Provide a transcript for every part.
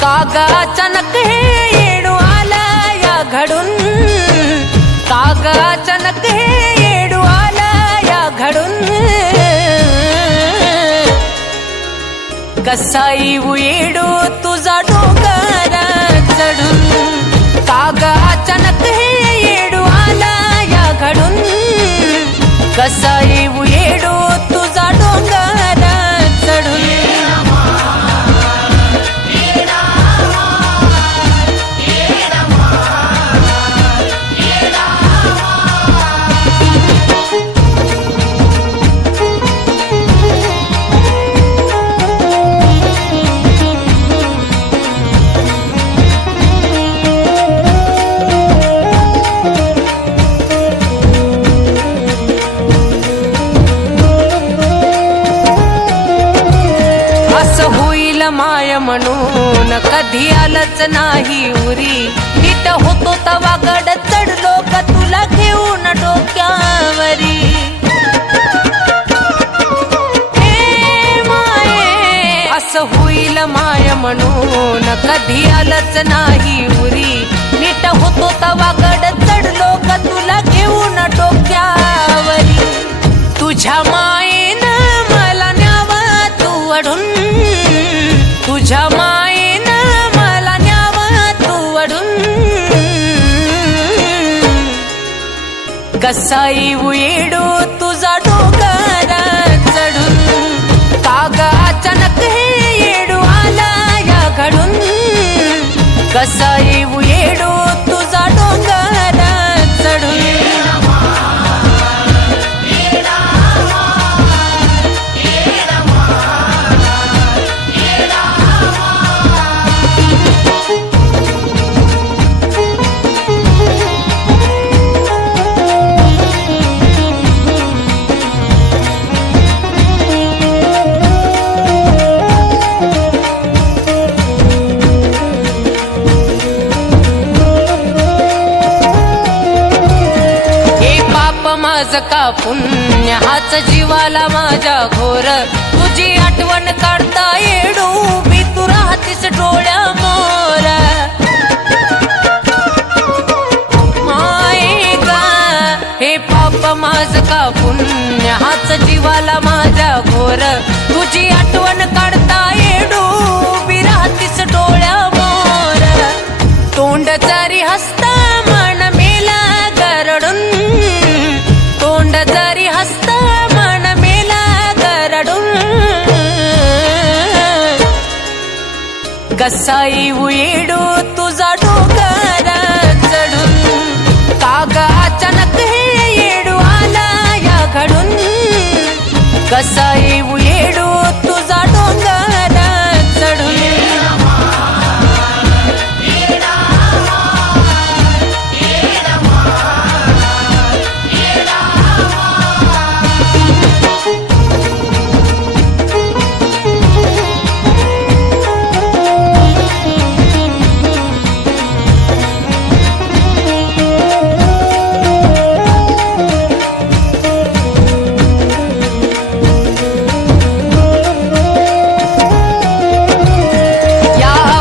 कागा अचानक हे येडू आला या घडून, कागा अचानक हे येडू आला या घडून, कसा येऊ येडू तुझा डोंगर चढून, कागा अचानक हे येडू आला या घडून, कसा येऊ येडू तुझा डोंगर चढून. माय म्हणून कधी आलंच नाही उरी, नीट होतो तवा गड चढलो का तुला घेऊन डोक्यावरी. हे माये असं होईल माय म्हणून कधी आलंच नाही उरी, नीट होतो तवा गड चढलो का तुला घेऊन डोक्यावरी. तुझ्या मायेनं मला न्यावा तू अडून, तुझ्या मायेनं मला न्यावा तू अडून, कसा येऊ येडू तुझा डोंगर चढून, कागा अचानक हे येडू आला या घडून, कसा येऊ येडू तुझा डोंगर चढून. माझं का पुण्य हाच जीवाला माझ्या घोर, तुझी आठवण काढता येडू मी तू राहतीस डोळ्यामोर. माये गा हे पाप माझं का पुण्य हाच जीवाला माझ्या घोर, तुझी आठवण काढता येडू मी राहतीस डोळ्यामोर. तोंड जरी हसता मन मेला गरडून, तोंड जरी हसता मन मेला गरडून, कसा येऊ येडू तुझा डोंगर चढून, कागा अचानक हे येडू आला या घडून, कसा येऊ येडू तुझा डोंगर चढून.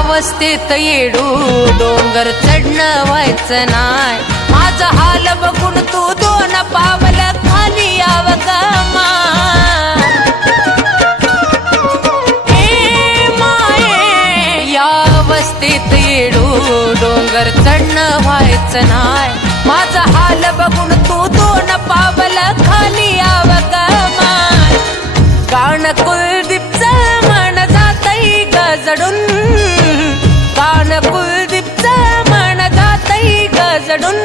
अवस्थेत येडू डोंगर चढणं व्हायचं नाय, माझा हाल बघून तू दोन पावल खाली यावं का माय. हे माये या अवस्थेत येडू डोंगर चढणं व्हायचं नाय, माझा हाल बघून तू दोन पावल खाली यावं का माय. कान कुलदीपचं मन जातई गजडून, कान कुलदीपचं मन जातई गजडून,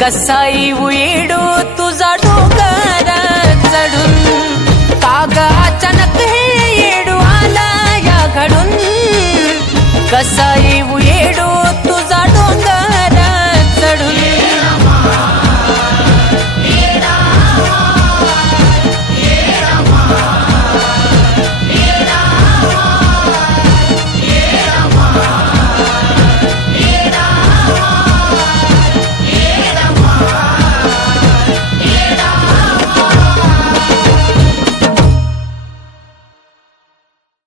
कसा येऊ येडू तुझा डोंगर चढून, कागा अचानक हे येडू आला या घडून, कसा येऊ येडू